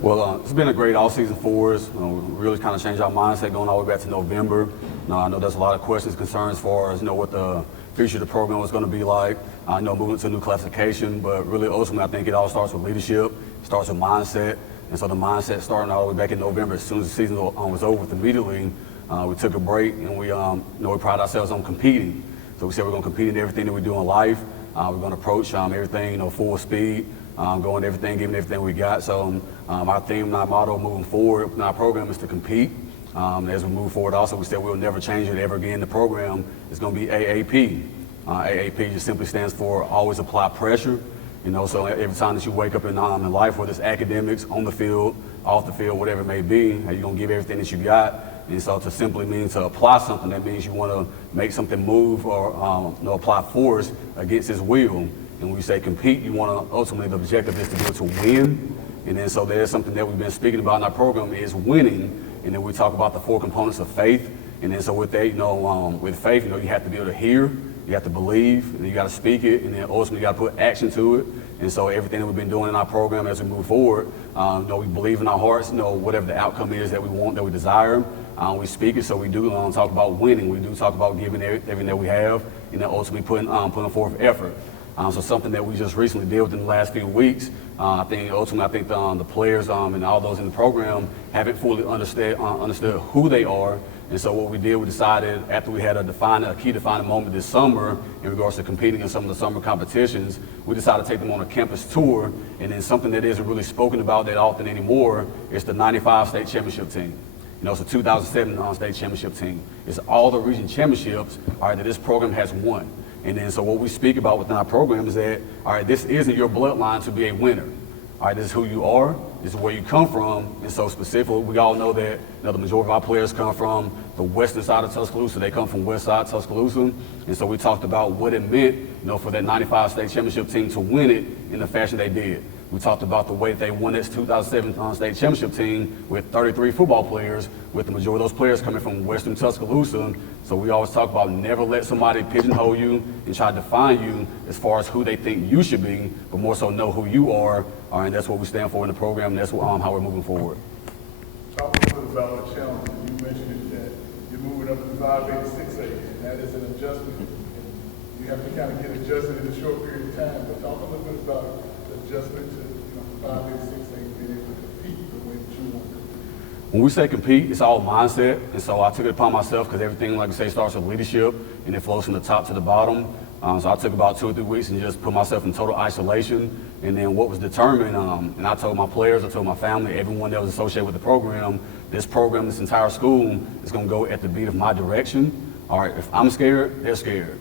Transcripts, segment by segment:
Well, it's been a great off-season for us. We really kind of changed our mindset going all the way back to November. I know there's a lot of questions, concerns as far as what the future of the program was going to be like. I know moving to a new classification, but really ultimately I think it all starts with leadership, starts with mindset. And so the mindset starting all the way back in November, as soon as the season was over with immediately, we took a break and we pride ourselves on competing. So we said we're going to compete in everything that we do in life. We're going to approach everything full speed. Going everything, giving everything we got. So our theme and our motto moving forward in our program is to compete. As we move forward also, we said we'll never change it ever again. The program is going to be AAP. AAP just simply stands for always apply pressure. So every time that you wake up in life, whether it's academics, on the field, off the field, whatever it may be, you're going to give everything that you got. And so to simply mean to apply something, that means you want to make something move or apply force against its will. And when you say compete, you want to ultimately, the objective is to be able to win. And then so there's something that we've been speaking about in our program is winning. And then we talk about the 4 components of faith. And then so with that, with faith, you have to be able to hear, you have to believe, and you got to speak it, and then ultimately you got to put action to it. And so everything that we've been doing in our program as we move forward, we believe in our hearts, whatever the outcome is that we want, that we desire. We speak it, so we do talk about winning. We do talk about giving everything that we have, and then ultimately putting forth effort. So something that we just recently did within the last few weeks, I think the players and all those in the program haven't fully understood who they are. And so what we did, we decided after we had a key defining moment this summer in regards to competing in some of the summer competitions, we decided to take them on a campus tour. And then something that isn't really spoken about that often anymore is the 95 state championship team. It's a 2007 state championship team. It's all the region championships that this program has won. And then so what we speak about within our program is that, this isn't your bloodline to be a winner. This is who you are, this is where you come from. And so specifically, we all know that the majority of our players come from the western side of Tuscaloosa. They come from west side Tuscaloosa. And so we talked about what it meant, for that 95 state championship team to win it in the fashion they did. We talked about the way they won this 2007 state championship team with 33 football players, with the majority of those players coming from western Tuscaloosa. So we always talk about never let somebody pigeonhole you and try to define you as far as who they think you should be, but more so know who you are. And that's what we stand for in the program, and that's how we're moving forward. Talk a little bit about the challenges. You mentioned that you're moving up to 586A, and that is an adjustment. And you have to kind of get adjusted in a short period of time. But talk a little bit about the adjustment to 586A and being able to compete the way that you want to compete. When we say compete, it's all mindset. And so I took it upon myself because everything, like I say, starts with leadership and it flows from the top to the bottom. So I took about 2 or 3 weeks and just put myself in total isolation. And then what was determined, and I told my players, I told my family, everyone that was associated with the program, this entire school is going to go at the beat of my direction. If I'm scared, they're scared.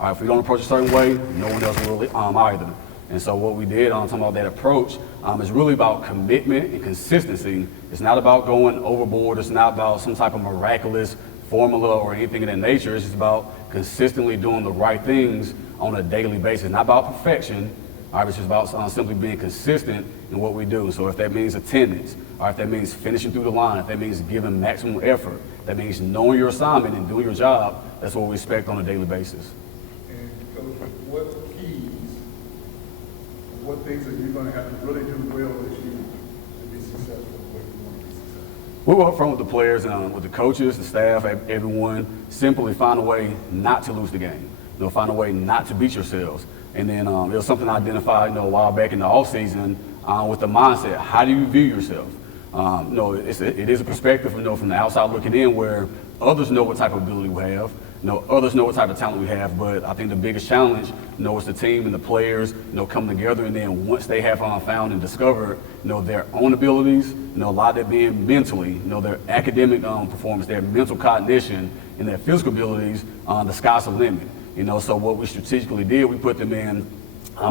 If we don't approach a certain way, no one else will either. And so what we did talking about that approach is really about commitment and consistency. It's not about going overboard. It's not about some type of miraculous formula or anything of that nature. It's just about consistently doing the right things on a daily basis. Not about perfection. It's just about simply being consistent in what we do. So if that means attendance, or if that means finishing through the line, if that means giving maximum effort, that means knowing your assignment and doing your job, that's what we expect on a daily basis. And Coach, what keys, what things are you going to have to really do well this year to be successful the way you want to be successful? We're up front with the players and with the coaches, the staff, everyone. Simply find a way not to lose the game. Find a way not to beat yourselves. And then it was something I identified a while back in the off season with the mindset. How do you view yourself? It is a perspective from the outside looking in where others know what type of ability we have. Others know what type of talent we have, but I think the biggest challenge, is the team and the players, coming together, and then once they have found and discovered, their own abilities, a lot of that being mentally, their academic performance, their mental cognition, and their physical abilities, the sky's the limit. So what we strategically did, we put them in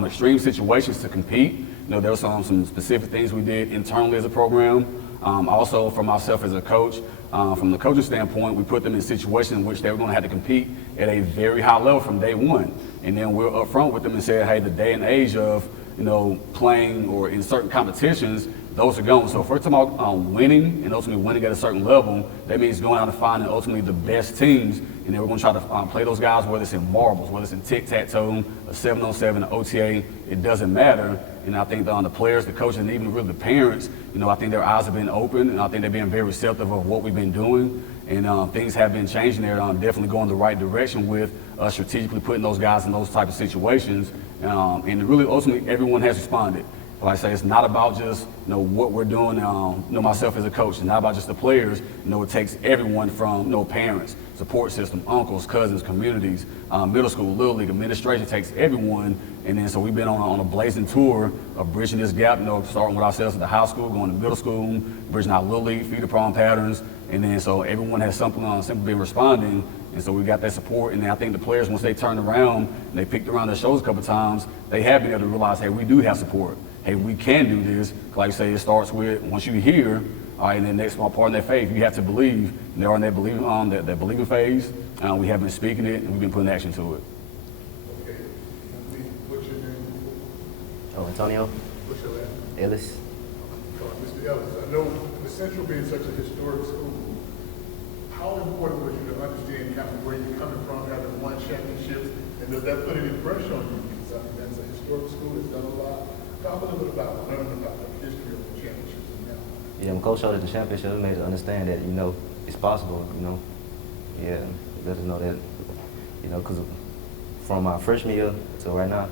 extreme situations to compete. There were some specific things we did internally as a program. Also for myself as a coach, from the coaching standpoint, we put them in situations in which they were going to have to compete at a very high level from day one. And then we're upfront with them and said, hey, the day and age of playing or in certain competitions, those are gone. So if we're talking about winning and ultimately winning at a certain level, that means going out and finding ultimately the best teams, and then we're going to try to play those guys, whether it's in marbles, whether it's in tic-tac-toe, a 7-on-7, an OTA, it doesn't matter. And I think the players, the coaches, and even really the parents, I think their eyes have been open, and I think they're being very receptive of what we've been doing. And things have been changing there. Definitely going the right direction with strategically putting those guys in those type of situations. And really, ultimately, everyone has responded. Like I say, it's not about just what we're doing. Myself as a coach, it's not about just the players. It takes everyone from parents, support system, uncles, cousins, communities, middle school, little league, administration. Takes everyone. And then so we've been on a blazing tour of bridging this gap. Starting with ourselves at the high school, going to middle school, bridging our little league, feeder problem patterns, and then so everyone has simply been responding. And so we got that support, and then I think the players, once they turned around and they picked around their shoulders a couple of times, they have been able to realize, hey, we do have support. Hey, we can do this. Like you say, it starts with once you hear, all right, and then next part in their faith, you have to believe. And they're in that believing phase. We have been speaking it, and we've been putting action to it. Okay. What's your name? Oh, Antonio What's your last name? Ellis. Mr. Ellis, I know the Central being such a historic school, how important was you to understand kind of where you're coming from, having won championships, and does that put any pressure on you? Because I mean, that's a historic school that's done a lot. Talk a little bit about learning about the history of the championships and now. Yeah, when Coach showed us the championship, it made us understand that, it's possible, Yeah, let us know that, because from our freshman year to right now,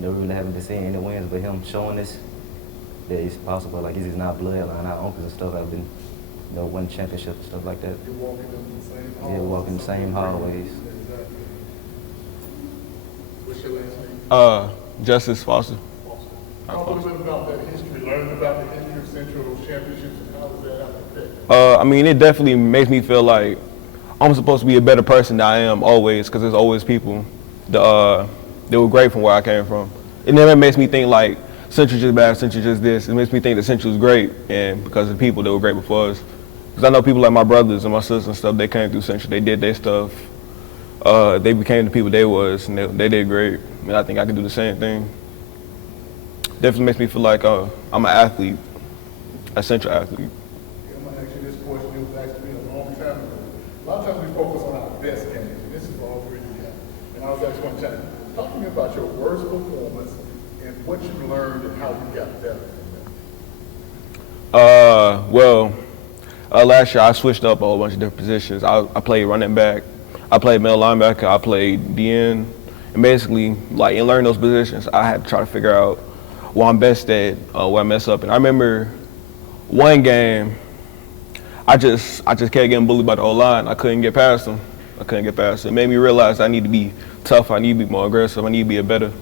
we really haven't been seeing any wins, but him showing us that it's possible. Like, it's not bloodline. Our uncles and stuff have been, won championships and stuff like that. You're walking in the same hallways. Yeah, walking the same hallways. Exactly. What's your last name? Justice Foster. Talk a little bit about that history, learning about the history of Central Championships, and how does that affect? I mean, it definitely makes me feel like I'm supposed to be a better person than I am always, because there's always people that were great from where I came from. It never makes me think like Central just bad, Central just this. It makes me think that Central is great, and because of the people that were great before us. Because I know people like my brothers and my sisters and stuff, they came through Central, they did their stuff. They became the people they was, and they did great. And I think I can do the same thing. Definitely makes me feel like I'm an athlete, a Central athlete. I'm going to ask you this question. It was asked me a long time ago. A lot of times we focus on our best games, and this is all three of you guys. And I was asked one time, talk to me about your worst performance and what you learned and how you got better from that. Last year I switched up a whole bunch of different positions. I played running back, I played middle linebacker, I played DN, and basically, like, in learning those positions, I had to try to figure out what I'm best at, where I mess up. And I remember one game, I just kept getting bullied by the O-line. I couldn't get past them. It made me realize I need to be tough. I need to be more aggressive. I need to be a better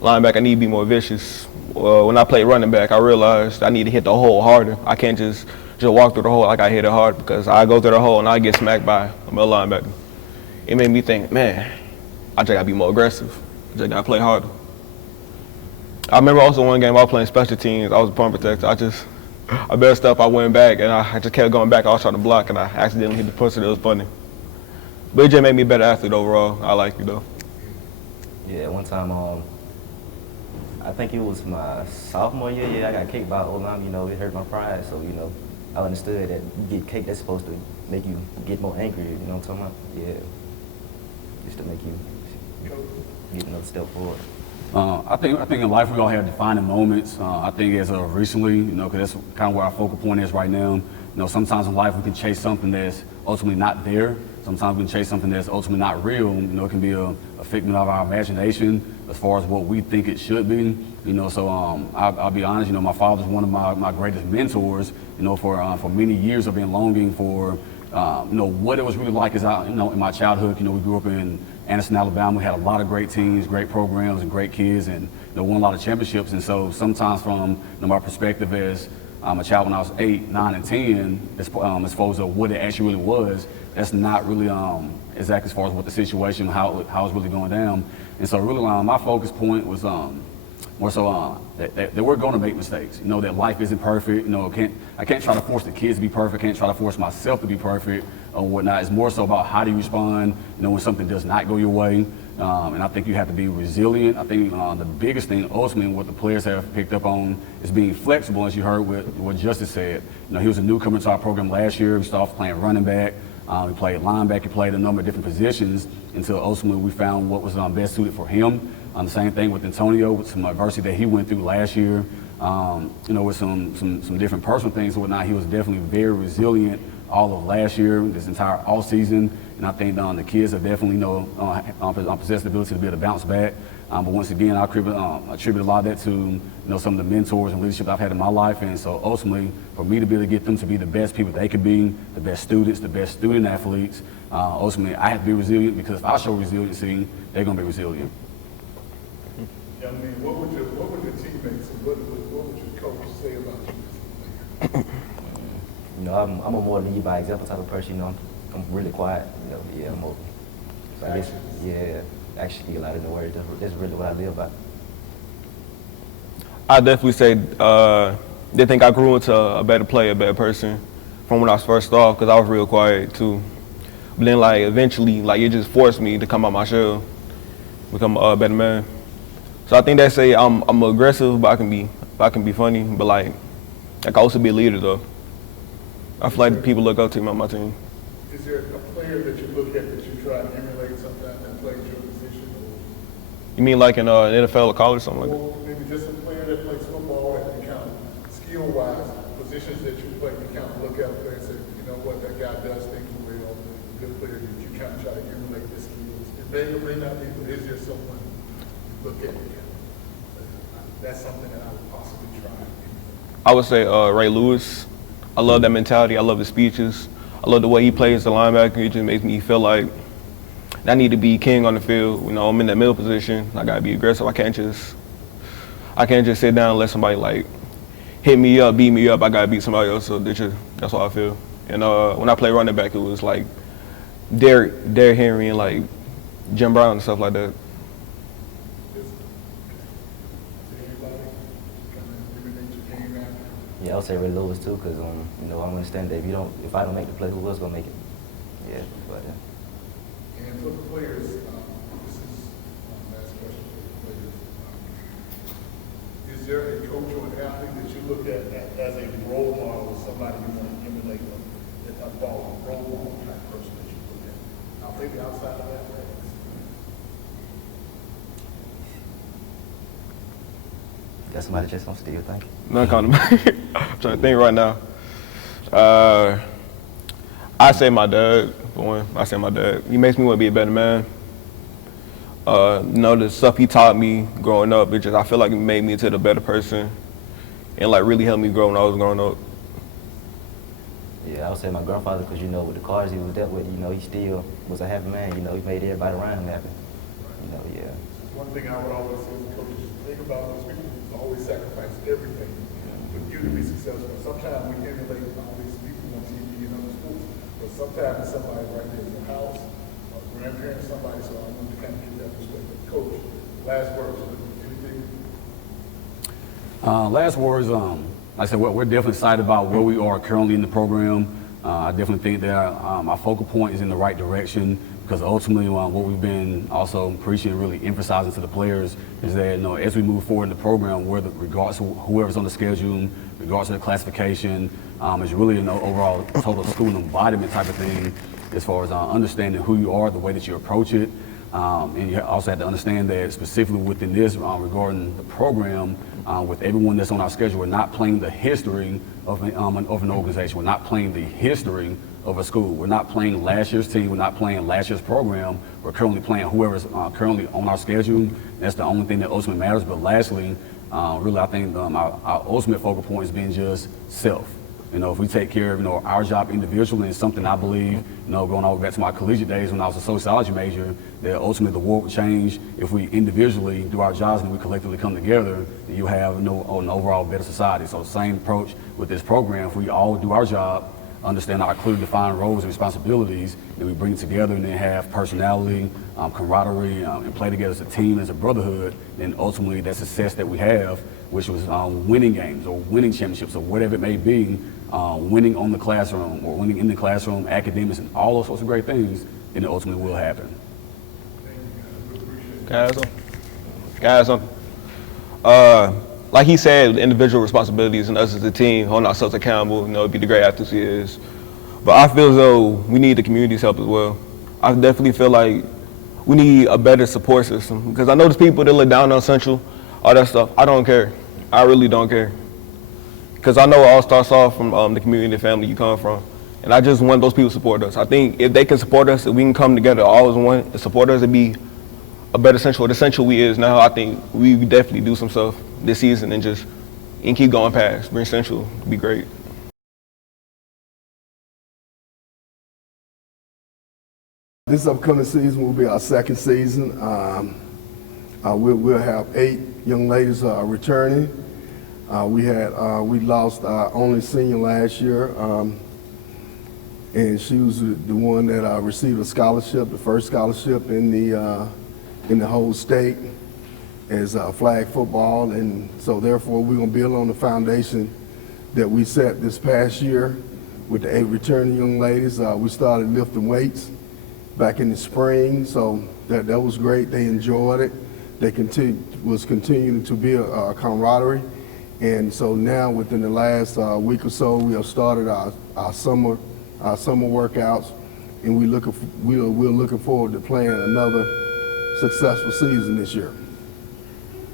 linebacker. I need to be more vicious. When I played running back, I realized I need to hit the hole harder. I can't just walk through the hole like I hit it hard, because I go through the hole and I get smacked by a middle linebacker. It made me think, man, I just gotta be more aggressive. I just gotta play harder. I remember also one game I was playing special teams. I was a punt protector. I messed up. I went back and I just kept going back. I was trying to block and I accidentally hit the pusher. It was funny. But it just made me a better athlete overall. I like it though. Yeah, one time, I think it was my sophomore year. Yeah, I got kicked by O-line. It hurt my pride. So, I understood that you get kicked, that's supposed to make you get more angry. You know what I'm talking about? Yeah, just to make you get another step forward. I think in life we all have defining moments. I think as of recently, because that's kind of where our focal point is right now. Sometimes in life we can chase something that's ultimately not there. Sometimes we can chase something that's ultimately not real. It can be a figment of our imagination as far as what we think it should be. So I'll be honest. My father's one of my greatest mentors. For many years I've been longing for what it was really like as in my childhood. We grew up in Anderson, Alabama. We had a lot of great teams, great programs, and great kids, and won a lot of championships. And so sometimes from my perspective as a child when I was 8, 9, and 10, as far as what it actually really was, that's not really exactly as far as what the situation, how it's really going down. And so really my focus point was more so that we're going to make mistakes. That life isn't perfect. I can't try to force the kids to be perfect. I can't try to force myself to be perfect or whatnot. It's more so about how do you respond, when something does not go your way. And I think you have to be resilient. I think the biggest thing, ultimately, what the players have picked up on is being flexible, as you heard what Justice said. He was a newcomer to our program last year. We started off playing running back. He played linebacker. He played a number of different positions until ultimately we found what was best suited for him. The same thing with Antonio, with some adversity that he went through last year. With some different personal things and whatnot. He was definitely very resilient all of last year, this entire off season. And I think the kids have definitely possessed the ability to be able to bounce back. But once again, I attribute a lot of that to some of the mentors and leadership I've had in my life. And so ultimately, for me to be able to get them to be the best people they could be, the best students, the best student athletes, ultimately I have to be resilient, because if I show resiliency, they're going to be resilient. Yeah, I mean, what would your teammates and what would your coach say about you? I'm a more lead by example type of person. I'm really quiet. Yeah, I'm more. So I guess, yeah, actually speak a lot of the words. That's really what I live by. I definitely say they think I grew into a better player, a better person from when I was first off, because I was real quiet too. But then eventually it just forced me to come out my shell, become a better man. So I think they say I'm aggressive, but I can be funny, but I can also be a leader though. I feel like people look up to me on my team. Is there a player that you look at that you try and emulate sometimes that plays your position? You mean like in NFL or college or something like that? Or maybe just a player that plays football that you kind of skill-wise, positions that you play, you kind of look at a player and say, you know what, that guy does things well, good player, that you kind of try to emulate the skills. It may or may not be, but is there someone you look at and that's something that I would possibly try? I would say Ray Lewis. I love that mentality. I love his speeches. I love the way he plays the linebacker. It just makes me feel like I need to be king on the field. I'm in that middle position. I gotta be aggressive. I can't just sit down and let somebody hit me up, beat me up. I gotta beat somebody else. So that's how I feel. And when I play running back, it was Derrick Henry and Jim Brown and stuff like that. Yeah, I would say Ray Lewis too, because I understand that if I don't make the play, who else gonna make it? Yeah, but. And for the players, this is my last question for the players. Is there a coach or an athlete that you look at as a role model, or somebody you want to emulate, a role model type person that you look at? Maybe outside of that. Got somebody just on steel, thank you. None kind of. I'm trying to think right now. I say my dad. For one, I say my dad. He makes me want to be a better man. The stuff he taught me growing up, I feel like it made me into the better person, and really helped me grow when I was growing up. Yeah, I would say my grandfather, because with the cars he was dealt with, he still was a happy man. He made everybody around him happy. Yeah. One thing I would always say as a coach is think about those people who always sacrifice everything for you to be successful. Sometimes we emulate all these people on TV and other schools, but sometimes it's somebody right there in your house, or grandparents, somebody. So I want to kind of get that perspective. Coach, last words. Anything? Last words. Like I said, we're definitely excited about where we are currently in the program. I definitely think that our focal point is in the right direction, because ultimately what we've been also preaching and really emphasizing to the players is that as we move forward in the program, regardless of whoever's on the schedule, regardless of the classification, it's really an overall total school embodiment type of thing, as far as understanding who you are, the way that you approach it. And you also have to understand that specifically within this, regarding the program, with everyone that's on our schedule, we're not playing the history of an organization. We're not playing the history of a school. We're not playing last year's team. We're not playing last year's program. We're currently playing whoever's currently on our schedule. That's the only thing that ultimately matters. But lastly, really, I think our ultimate focal point is being just self. If we take care of our job individually, it's something I believe, going all the way back to my collegiate days when I was a sociology major, that ultimately the world would change if we individually do our jobs and we collectively come together, and you have an overall better society. So the same approach with this program. If we all do our job, understand our clearly defined roles and responsibilities, and we bring it together and then have personality, camaraderie, and play together as a team, as a brotherhood, then ultimately that success that we have, which was winning games or winning championships or whatever it may be, winning on the classroom or winning in the classroom, academics, and all those sorts of great things, then it ultimately will happen. Thank you. Can I add something? Can I add something? Like he said, individual responsibilities and us as a team holding ourselves accountable, be the great athletes he is. But I feel as though we need the community's help as well. I definitely feel like we need a better support system because I know there's people that look down on Central, all that stuff. I don't care. I really don't care. Because I know it all starts off from the community and family you come from. And I just want those people to support us. I think if they can support us, if we can come together all as one and support us and be a better Central, the Central we is now, I think we definitely do some stuff this season and keep going past. Bring Central to be great. This upcoming season will be our second season. We'll have 8 young ladies returning. We lost our only senior last year, and she was the one that received a scholarship, the first scholarship in the whole state as flag football, and so therefore we're going to build on the foundation that we set this past year with the 8 returning young ladies. We started lifting weights back in the spring, so that was great. They enjoyed it. They was continuing to build camaraderie, and so now within the last week or so, we have started our summer workouts, and we're looking forward to playing another successful season this year.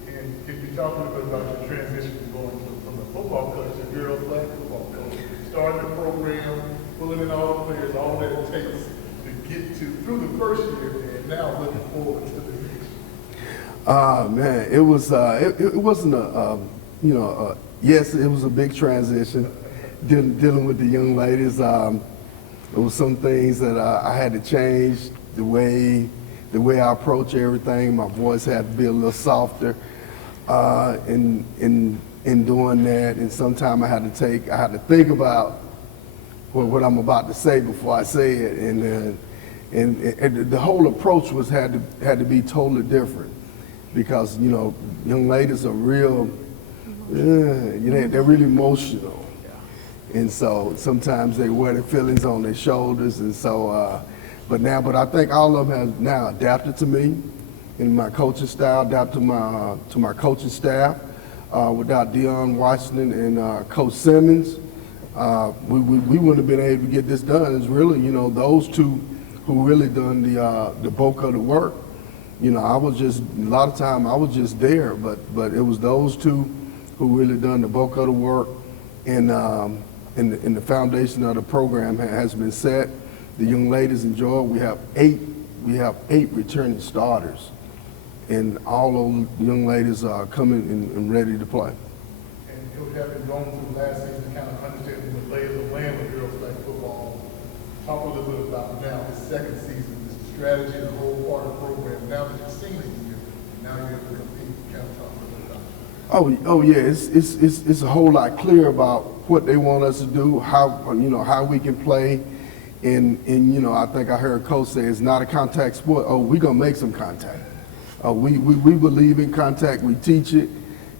And if you're talking about your transition going from a football coach to girls flag football coach, starting the program, pulling in all the players, all that it takes to get through the first year, and now looking forward to the next year. Man, it was it wasn't yes, it was a big transition dealing with the young ladies. There was some things that I had to change, the way I approach everything. My voice had to be a little softer in doing that, and sometimes I had to think about what I'm about to say before I say it, and the whole approach had to be totally different, because young ladies are real, they're really emotional. And so sometimes they wear their feelings on their shoulders, and so, but I think all of them have now adapted to me in my coaching style, adapted to my coaching staff. Without Deion Washington and Coach Simmons, we wouldn't have been able to get this done. It's really, those two who really done the bulk of the work. I was just, a lot of time I was just there, but it was those two who really done the bulk of the work, and the foundation of the program has been set. The young ladies enjoy. We have eight returning starters, and all those young ladies are coming and ready to play. And it would have been going through last season to kind of understand the lay of the land with girls flag football. Talk a little bit about now the second season, the strategy, the whole part of the program. Now that you've seen it here, now you're able to compete. Kind of talk a little bit about it. Oh yeah, it's a whole lot clear about what they want us to do, how we can play, and I think I heard Coach say it's not a contact sport. Oh, we're gonna make some contact. We believe in contact. We teach it.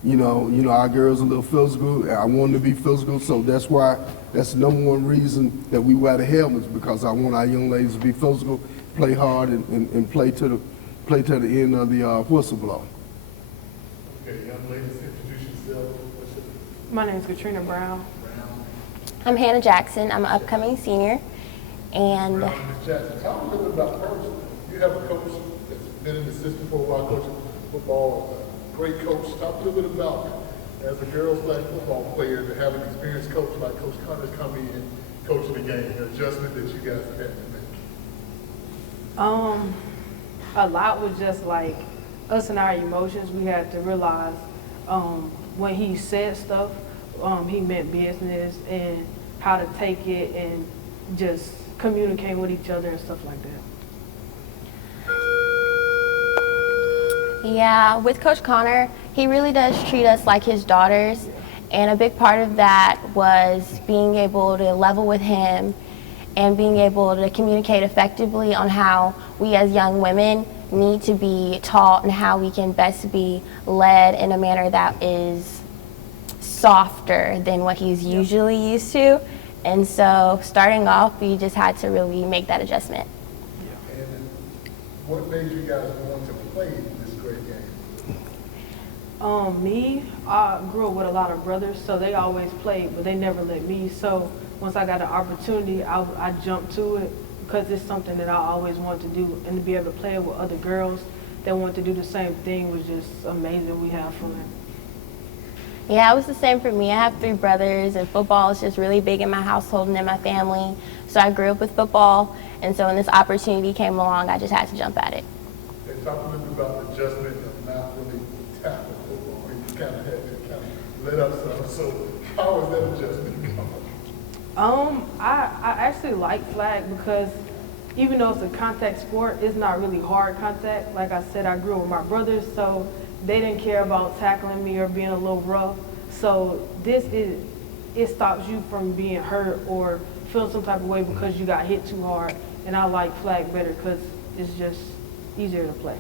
Our girls are a little physical. I want them to be physical, so that's the number one reason that we wear the helmets, because I want our young ladies to be physical, play hard, and play to the end of the whistle blow. Okay, young ladies, introduce yourself. My name is Katrina Brown. I'm Hannah Jackson. I'm an upcoming senior. And Brown and Ms. Jackson, talk a little bit about first. You have a coach that's been in the system for a while, coaching football, a great coach. Talk a little bit about, as a girls' flag football player, to have an experienced coach like Coach Connor come in and coach the game, the adjustment that you guys have had to make. A lot was just like us and our emotions. We had to realize when he said stuff, he meant business, and how to take it and just communicate with each other and stuff like that. yeah, with Coach Connor, he really does treat us like his daughters. And a big part of that was being able to level with him and being able to communicate effectively on how we as young women need to be taught and how we can best be led in a manner that is softer than what he's usually used to. And so starting off, we just had to really make that adjustment. And what made you guys want to play this I grew up with a lot of brothers, so they always played, but they never let me. So once I got an opportunity, I jumped to it because it's something that I always wanted to do, and to be able to play with other girls that want to do the same thing was just amazing. We have fun. Yeah, it was the same for me. I have 3 brothers, and football is just really big in my household and in my family. So I grew up with football, and so when this opportunity came along, I just had to jump at it. And talk a little bit about the adjustment of not really tackling football. You kind of had to kind of let up some. So how was that adjustment going? I actually like flag because even though it's a contact sport, it's not really hard contact. Like I said, I grew up with my brothers, so they didn't care about tackling me or being a little rough. So it stops you from being hurt or feeling some type of way because you got hit too hard. And I like flag better because it's just easier to play.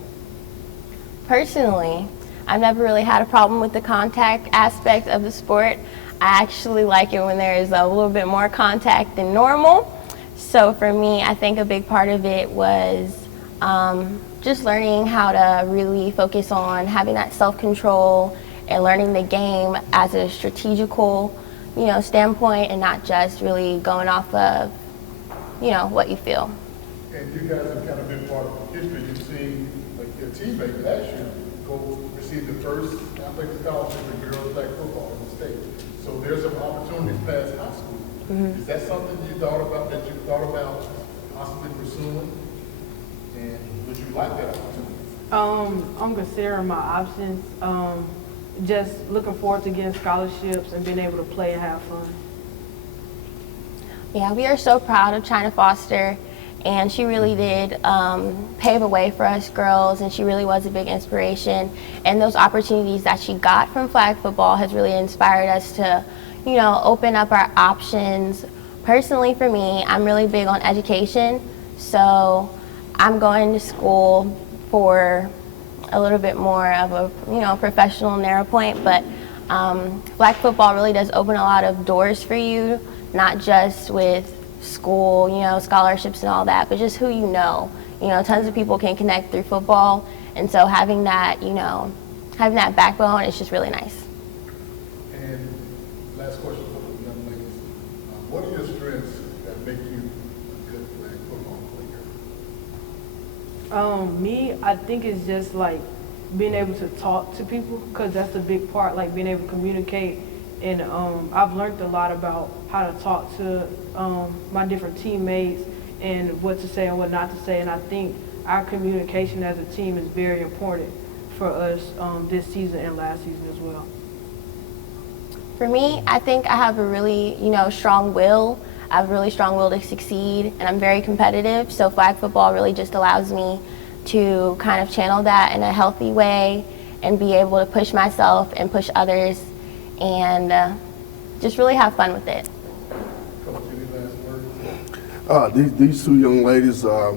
Personally, I've never really had a problem with the contact aspect of the sport. I actually like it when there is a little bit more contact than normal. So for me, I think a big part of it was just learning how to really focus on having that self-control and learning the game as a strategical, standpoint, and not just really going off of, what you feel. And you guys have kind of been part of history. You've seen like your teammate last year go receive the first athletic scholarship in girls' flag football in the state. So there's some opportunities past high school. Is that something you thought about possibly pursuing? And would you like that opportunity? I'm considering my options. Just looking forward to getting scholarships and being able to play and have fun. Yeah, we are so proud of China Foster, and she really did pave a way for us girls, and she really was a big inspiration. And those opportunities that she got from flag football has really inspired us to, open up our options. Personally, for me, I'm really big on education, so I'm going to school for a little bit more of a, professional narrow point, but flag football really does open a lot of doors for you, not just with school, scholarships and all that, but just who you know. Tons of people can connect through football, and so having that, having that backbone is just really nice. And last question for the young ladies. What are your strengths that make you a good flag football player? Me, I think it's just like being able to talk to people, because that's a big part, like being able to communicate. And I've learned a lot about how to talk to my different teammates and what to say and what not to say. And I think our communication as a team is very important for us this season and last season as well. For me, I think I have a really, strong will. I have a really strong will to succeed, and I'm very competitive. So flag football really just allows me to kind of channel that in a healthy way and be able to push myself and push others and just really have fun with it. Coach, any last words? These 2 young ladies they're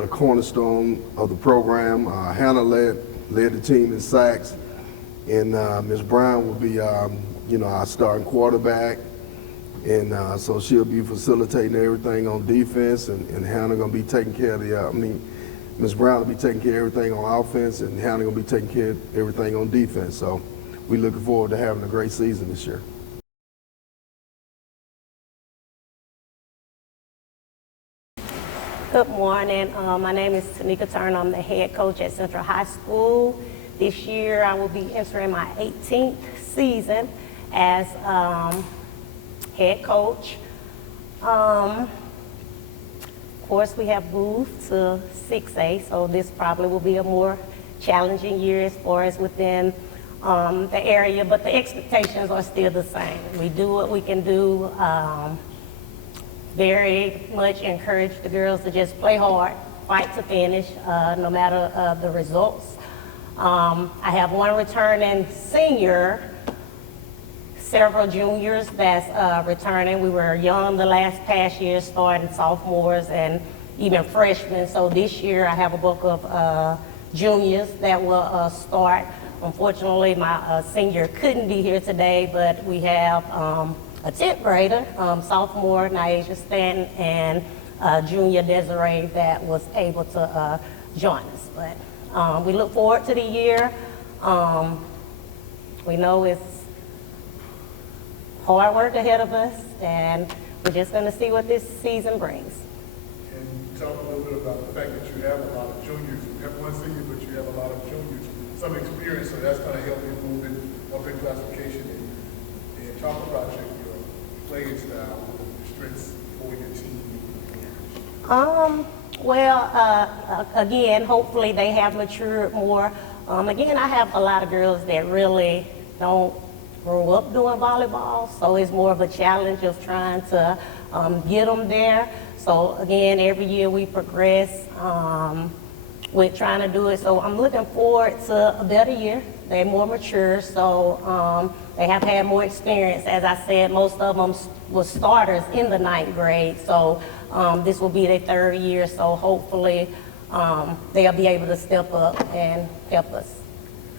the cornerstone of the program. Hannah led the team in sacks, and Ms. Brown will be our starting quarterback, and so she'll be facilitating everything on defense, and Hannah gonna be taking care of Ms. Brown will be taking care of everything on offense, and Hannah gonna be taking care of everything on defense. So we're looking forward to having a great season this year. Good morning. My name is Tanika Turner. I'm the head coach at Central High School. This year I will be entering my 18th season as head coach. Of course, we have moved to 6A, so this probably will be a more challenging year as far as within the area, but the expectations are still the same. We do what we can do. Very much encourage the girls to just play hard, fight to finish, no matter the results. I have one returning senior, several juniors that's returning. We were young the past year, starting sophomores and even freshmen. So this year I have a book of juniors that will start. Unfortunately, my senior couldn't be here today, but we have a 10th grader, sophomore Naisha Stanton, and junior Desiree that was able to join us. But we look forward to the year. We know it's hard work ahead of us, and we're just going to see what this season brings. And talk a little bit about the fact that you have a lot of juniors. You have one senior, but you have a lot of juniors, some experience, so that's going to help you move it up in classification. And talk about your playing style, the strengths for your team. Again, hopefully they have matured more. Again, I have a lot of girls that really don't grow up doing volleyball, so it's more of a challenge of trying to get them there. So again, every year we progress with trying to do it. So I'm looking forward to a better year. They're more mature, so they have had more experience. As I said, most of them were starters in the 9th grade, so this will be their 3rd year, so hopefully they'll be able to step up and help us.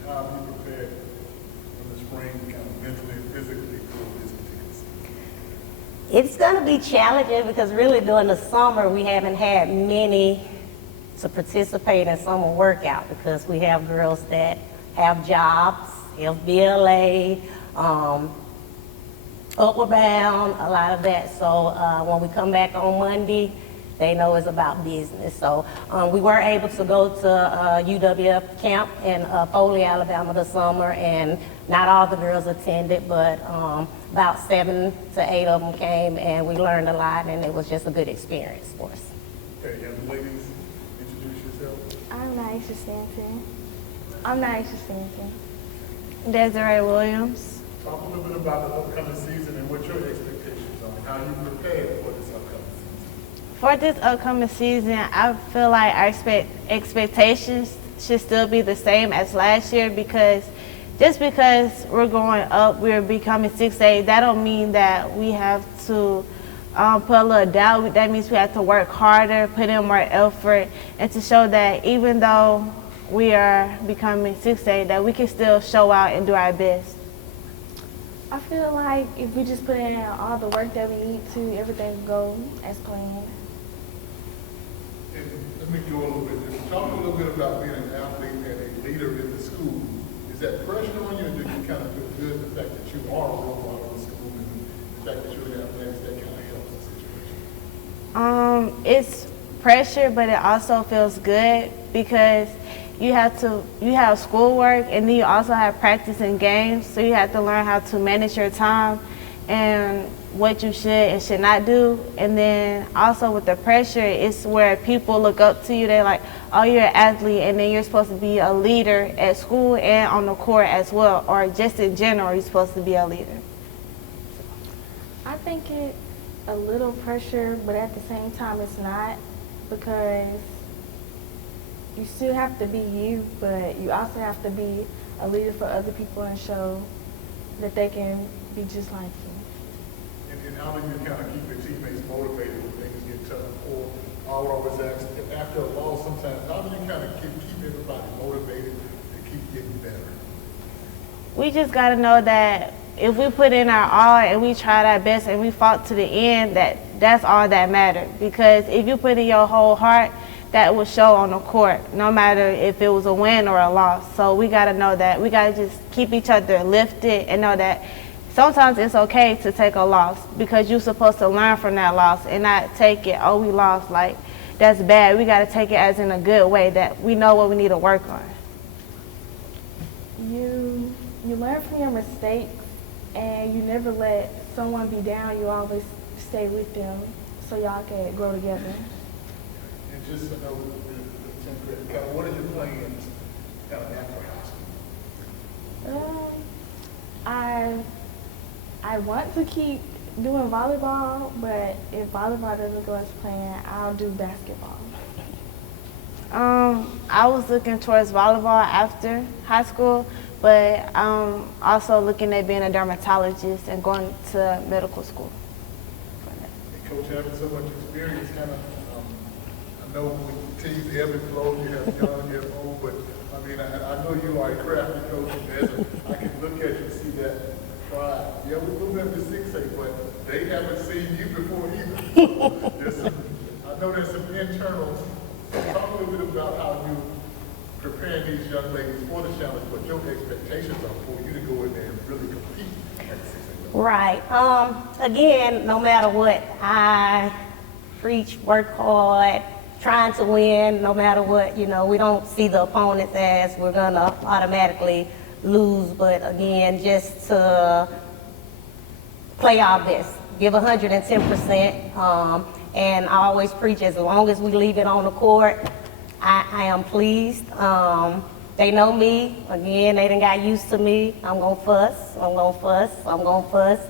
How have you prepared in the spring, kind of mentally and physically for this particular season? It's going to be challenging because really during the summer we haven't had many to participate in summer workout because we have girls that have jobs, FBLA, Upward Bound, a lot of that. So when we come back on Monday, they know it's about business. So we were able to go to UWF camp in Foley, Alabama this summer, and not all the girls attended, but about 7 to 8 of them came, and we learned a lot, and it was just a good experience for us. Okay, young ladies, introduce yourself. I'm Naisha Stanton. Desiree Williams. Talk a little bit about the upcoming season and what your expectations are and how you prepared for this upcoming season. For this upcoming season, I feel like our expectations should still be the same as last year because just because we're going up, we're becoming 6A, that don't mean that we have to put a little doubt. That means we have to work harder, put in more effort, and to show that even though we are becoming 6A, that we can still show out and do our best. I feel like if we just put in all the work that we need to, everything will go as planned. And let me go a little bit. Just talk a little bit about being an athlete and a leader in the school. Is that pressure on you, or do you kind of feel good the fact that you are a role model in the school and the fact that you're an athlete, that kind of helps the situation? It's pressure, but it also feels good because you have schoolwork and then you also have practice and games, so you have to learn how to manage your time and what you should and should not do. And then also with the pressure, it's where people look up to you. They're like, oh, you're an athlete, and then you're supposed to be a leader at school and on the court as well, or just in general, you're supposed to be a leader. I think it's a little pressure, but at the same time it's not, because you still have to be you, but you also have to be a leader for other people and show that they can be just like you. And how do you kind of keep your teammates motivated when things get tough? Or I would always ask, after a loss sometimes, how do you kind of keep everybody motivated to keep getting better? We just got to know that if we put in our all and we tried our best and we fought to the end, that's all that mattered. Because if you put in your whole heart, that will show on the court, no matter if it was a win or a loss. So we got to know that. We got to just keep each other lifted and know that sometimes it's okay to take a loss because you're supposed to learn from that loss and not take it, oh, we lost, like that's bad. We got to take it as in a good way, that we know what we need to work on. You learn from your mistakes, and you never let someone be down. You always stay with them so y'all can grow together. And just to know, the 10th grade, kind of what are your plans kind of after high school? I want to keep doing volleyball, but if volleyball doesn't go as planned, I'll do basketball. I was looking towards volleyball after high school, but I'm also looking at being a dermatologist and going to medical school. And Coach, having so much experience, kind of, I know when teams ebb and flow, you have young, you have old, but I mean, I know you are a crafty coach, and I can look at you and see that pride. Yeah, we moved up to 6A, but they haven't seen you before either. I know there's some internal. Talk a little bit about how you preparing these young ladies for the challenge, what your expectations are for you to go in there and really compete at the 6A level? Right. Again, no matter what, I preach, work hard, trying to win, no matter what. You know, we don't see the opponents as we're gonna automatically lose, but again, just to play our best, give 110%. And I always preach, as long as we leave it on the court, I am pleased. They know me. Again, they done got used to me. I'm gonna fuss, I'm gonna fuss, I'm gonna fuss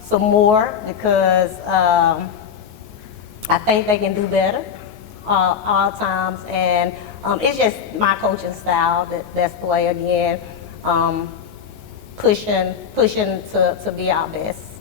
some more because I think they can do better all times. And it's just my coaching style. That's the way, again, pushing to be our best.